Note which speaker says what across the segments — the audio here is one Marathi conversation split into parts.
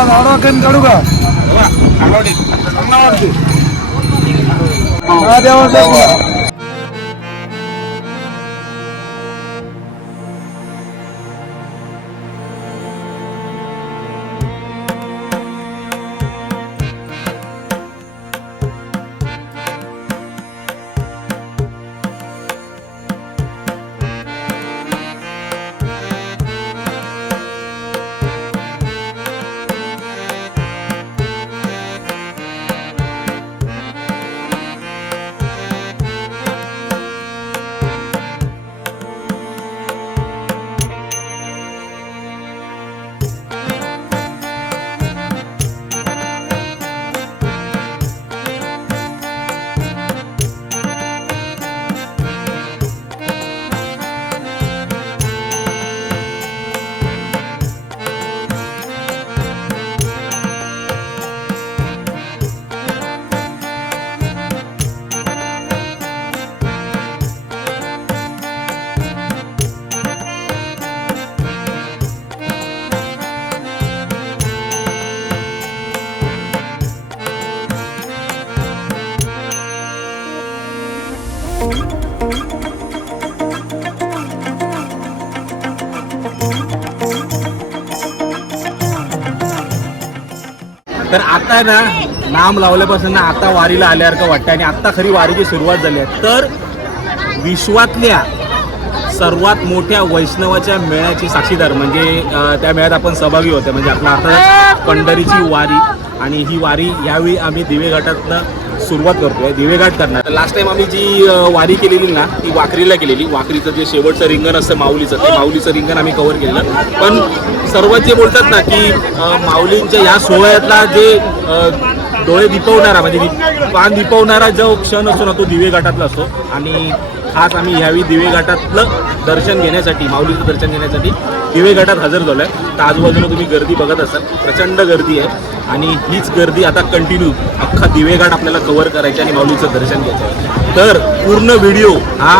Speaker 1: నాడోకేం కడుగా నాడోడి అమ్మవారికి हा,
Speaker 2: आता ना नाम लावल्यापासून ना आता वारीला आल्यासारखं वाटतं आणि आता खरी वारीची सुरुवात झाली आहे. तर विश्वातल्या सर्वात मोठ्या वैष्णवाच्या मेळ्याची साक्षीदार म्हणजे त्या मेळ्यात आपण सहभागी होते. म्हणजे आपला आता पंढरीची वारी आणि ही वारी यावेळी आम्ही दिवे घाटातनं सुरुवात करतोय दिवेघाट करणार. लास्ट टाइम आम्ही जी वारी केलेली ना ती वाकरीला केलेली. वाकरीचं जे शेवटचं रिंगण असतं माऊलीचं ते माऊलीचं रिंगण आम्ही कव्हर केलेलं. पण सर्व जे बोलतात ना की माऊलींच्या या सोहळ्यातला जे डोळे दिपवणारा म्हणजे पान दिपवणारा जो क्षण असतो ना तो दिवे घाटातला असतो. आणि खास आम्ही ह्यावेळी दिवे घाटातलं दर्शन घेण्यासाठी माऊलीचं दर्शन घेण्यासाठी दिवे घाटात हजर झालो आहे तर आजूबाजूला तुम्ही गर्दी बघत असाल. प्रचंड गर्दी आहे. आणि हीच गर्दी आता कंटिन्यू अख्खा दिवे घाट आपल्याला कव्हर करायची आणि माऊलीचं दर्शन घ्यायचं तर पूर्ण व्हिडिओ हा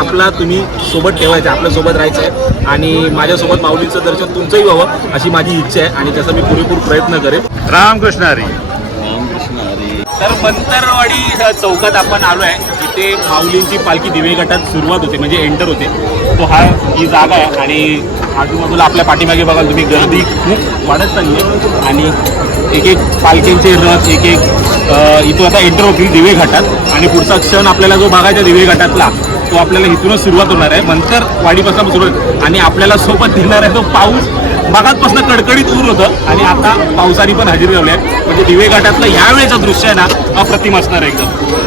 Speaker 2: आपला तुम्ही सोबत ठेवायचा आहे. आपल्यासोबत राहायचं आहे आणि माझ्यासोबत माऊलीचं दर्शन तुमचंही व्हावं अशी माझी इच्छा आहे. आणि त्याचा मी पुरेपूर प्रयत्न करेन.
Speaker 3: रामकृष्ण हरी.
Speaker 2: तर मंतरवाडी चौकात आपण आलो आहे इथे माऊलींची पालखी दिवे गटात सुरुवात होते. म्हणजे एंटर होते. तो हा ही जागा आहे. आणि आजूबाजूला आपल्या पाठीमागे बघाल तुम्ही गर्दी खूप वाढत चालली आहे. आणि एक एक पालखींचे रथ एक एक इथून आता एंटर होतील दिवे घाटात. आणि पुढचा क्षण आपल्याला जो बघायचा दिवे घाटातला तो आपल्याला इथूनच सुरुवात होणार आहे. नंतर वाडीपासून सुरुवात. आणि आपल्याला सोबत देणार आहे तो पाऊस. भागातपासून कडकडीत दूर होतं. आणि आता पावसाने पण हजेरी लावली आहे. म्हणजे दिवे घाटातलं यावेळेचं दृश्य आहे ना अप्रतिम असणार आहे एकदम.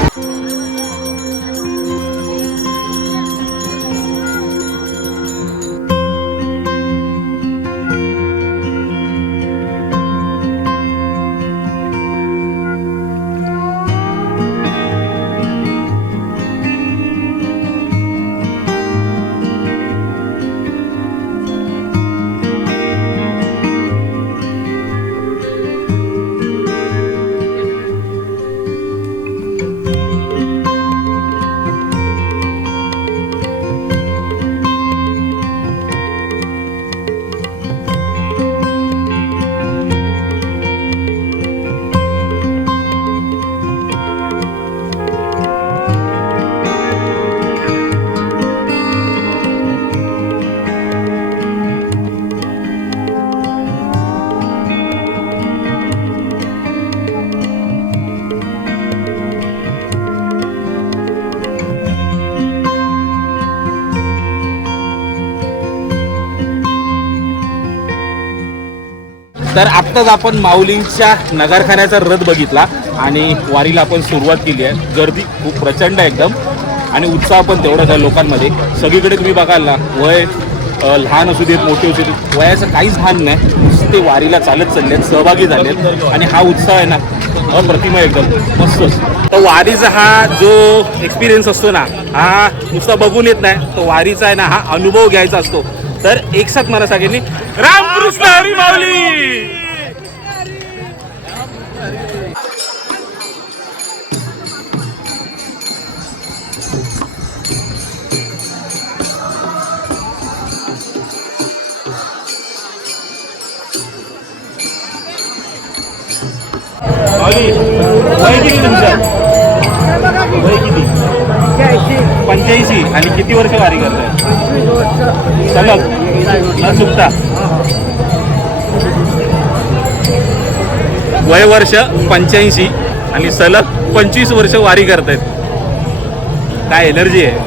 Speaker 2: तर आत्ताच आपण माऊलींच्या नगरखान्याचा रथ बघितला आणि वारीला आपण सुरुवात केली आहे. गर्दी खूप प्रचंड आहे एकदम. आणि उत्साह पण तेवढाच आहे लोकांमध्ये. सगळीकडे तुम्ही बघाल ना वय लहान असू देत मोठे असू देत वयाचं काहीच भान नाही. नुसते वारीला चालत चालले आहेत सहभागी झाले आहेत आणि हा उत्साह आहे ना अप्रतिम आहे एकदम. मस्तच तर वारीचा हा जो एक्सपिरियन्स असतो ना हा नुसता बघून येत नाही. तो वारीचा आहे ना हा अनुभव घ्यायचा असतो. तर एक साथ मला सगळ्यांनी रामकृष्ण हरी माऊली वय किती तुमचं? वय किती? पंच्याऐंशी आणि किती वर्ष वारी करताय? सलग न चुकता. वय वर्ष पंच्याऐंशी आणि सलग पंचवीस वर्ष वारी करतायत. काय एनर्जी आहे?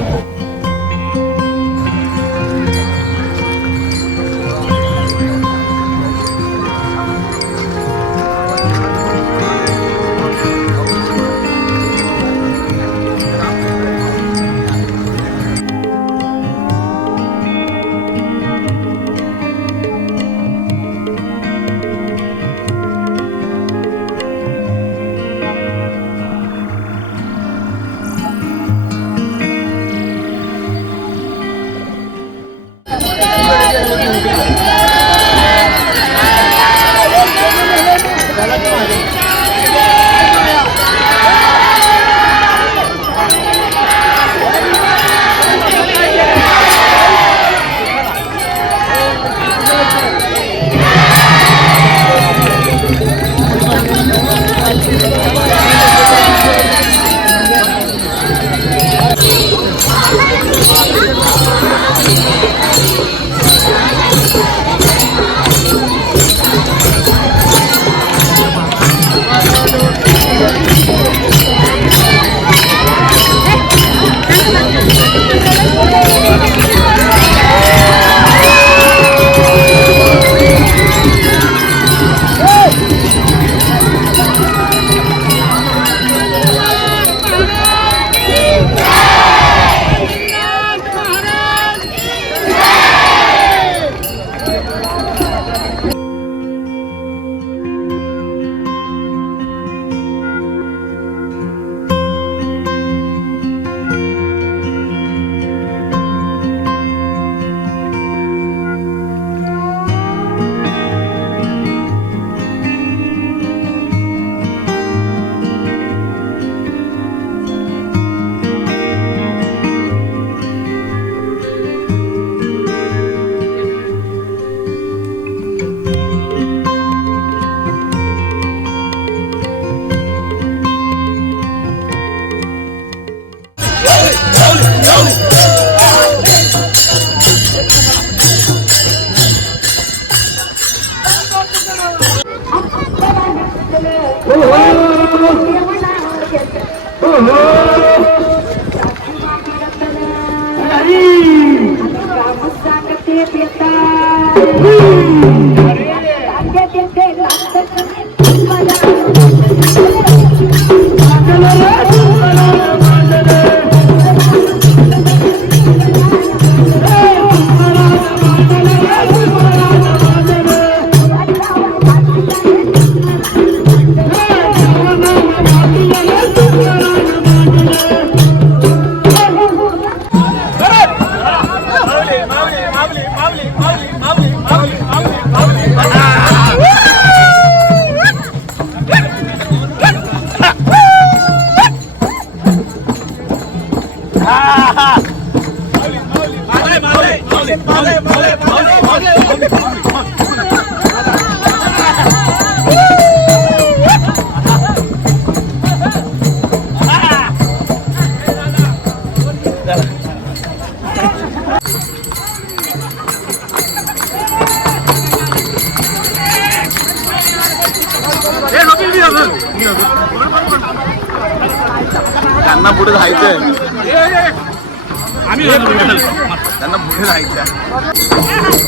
Speaker 3: de pintar.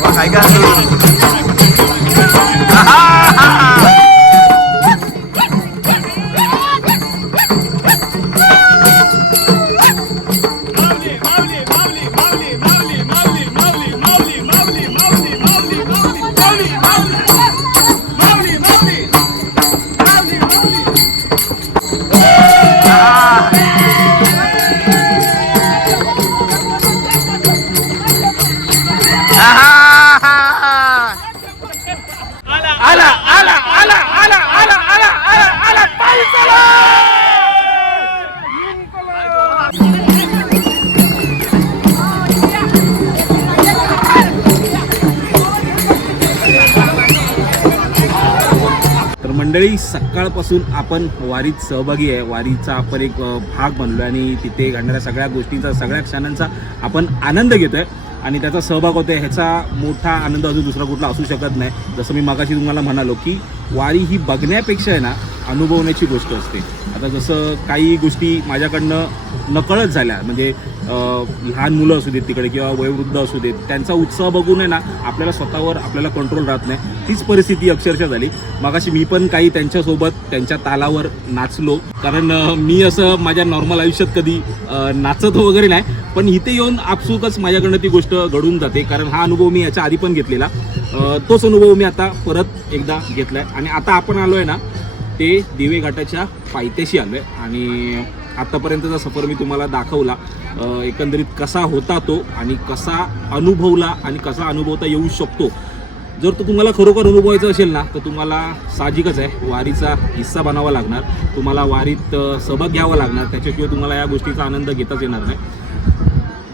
Speaker 3: काय काय
Speaker 2: सकाळपासून आपण वारीत सहभागी आहे. वारीचा आपण एक भाग बनलो आणि तिथे घडणाऱ्या सगळ्या गोष्टींचा सगळ्या क्षणांचा आपण आनंद घेतो आहे आणि त्याचा सहभाग होतो आहे ह्याचा मोठा आनंद अजून दुसरा कुठला असू शकत नाही. जसं मी मागाशी तुम्हाला म्हणालो की वारी ही बघण्यापेक्षा आहे ना अनुभवण्याची गोष्ट असते. आता जसं काही गोष्टी माझ्याकडनं नकळत झाल्या म्हणजे लहान मुलं असू देत तिकडे किंवा वयोवृद्ध असू देत त्यांचा उत्साह बघून आहे ना आपल्याला स्वतःवर आपल्याला कंट्रोल राहत नाही. तीच परिस्थिती अक्षरशः झाली. मगाशी मी पण काही त्यांच्यासोबत त्यांच्या तालावर नाचलो. कारण मी असं माझ्या नॉर्मल आयुष्यात कधी नाचत वगैरे नाही. पण इथे येऊन आपसुकच माझ्याकडनं ती गोष्ट घडून जाते. कारण हा अनुभव मी याच्या आधी पण घेतलेला. तोच अनुभव मी आता परत एकदा घेतलाय. आणि आता आपण आलो आहे ना ते दिवे घाटाच्या पायथ्याशी आलो आहे आणि आत्तापर्यंतचा सफर मी तुम्हाला दाखवला. एकंदरीत कसा होता तो आणि कसा अनुभवला आणि कसा अनुभवता येऊ शकतो. जर तो तुम्हाला खरोखर अनुभवायचं असेल ना तर तुम्हाला साहजिकच आहे. वारीचा हिस्सा बनावा लागणार. तुम्हाला वारीत सहभाग घ्यावा लागणार. त्याच्याशिवाय तुम्हाला या गोष्टीचा आनंद घेताच येणार नाही.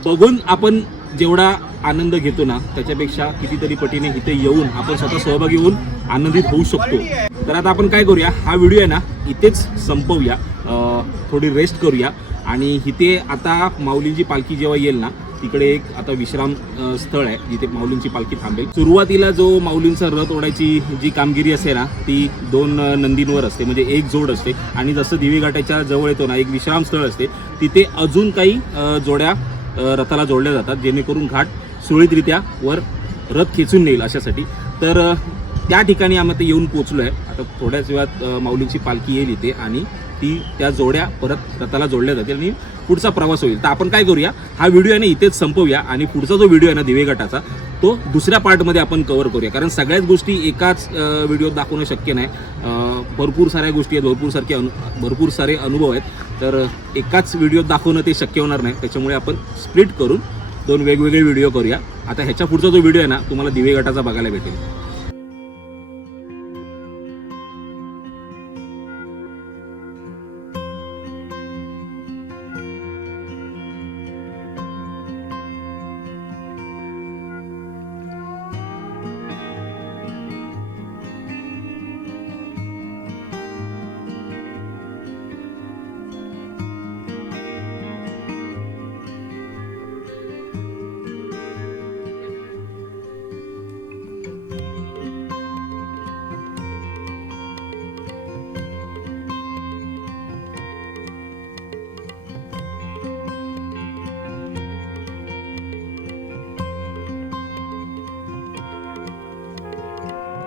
Speaker 2: बघून आपण जेवढा आनंद घेतो ना त्याच्यापेक्षा कितीतरी पटीने इथे येऊन आपण स्वतः सहभागी होऊन आनंदित होऊ शकतो. तर आता आपण काय करूया हा व्हिडिओ आहे ना इथेच संपवूया. थोडी रेस्ट करूया. आणि इथे आता माऊलींची पालखी जेव्हा येईल ना तिकडे एक आता विश्राम स्थळ आहे जिथे माऊलींची पालखी थांबेल. सुरुवातीला जो माऊलींचा रथ ओढायची जी कामगिरी असते ना ती दोन नंदींवर असते म्हणजे एक जोड असते. आणि जसं दिवे घाटाच्या जवळ येतो ना एक विश्राम स्थळ असते तिथे अजून काही जोड्या रथाला जोडल्या जातात जेणेकरून घाट सुरळीतरित्या वर रथ खेचून नेईल अशासाठी. तर त्या ठिकाणी आम्ही ते येऊन पोचलो आहे आता थोड्याच वेळात माऊलींची पालखी येईल इथे आणि ती त्या जोड्या परत रथाला जोडल्या जातील आणि पुढचा प्रवास होईल. तर आपण काय करूया हा व्हिडिओ आहे ना इथेच संपवूया आणि पुढचा जो व्हिडिओ आहे ना दिवे गटाचा तो दुसऱ्या पार्टमध्ये आपण कव्हर करूया. कारण सगळ्याच गोष्टी एकाच व्हिडिओत दाखवणं शक्य नाही. भरपूर साऱ्या गोष्टी आहेत भरपूर सारखे अनु भरपूर सारे अनुभव आहेत. तर एकाच व्हिडिओ दाखवणं ते शक्य होणार नाही. त्याच्यामुळे आपण स्प्लिट करून दोन वेगवेगळे व्हिडिओ करूया. आता ह्याच्या पुढचा जो व्हिडिओ आहे ना तुम्हाला दिवे गटाचा बघायला भेटेल.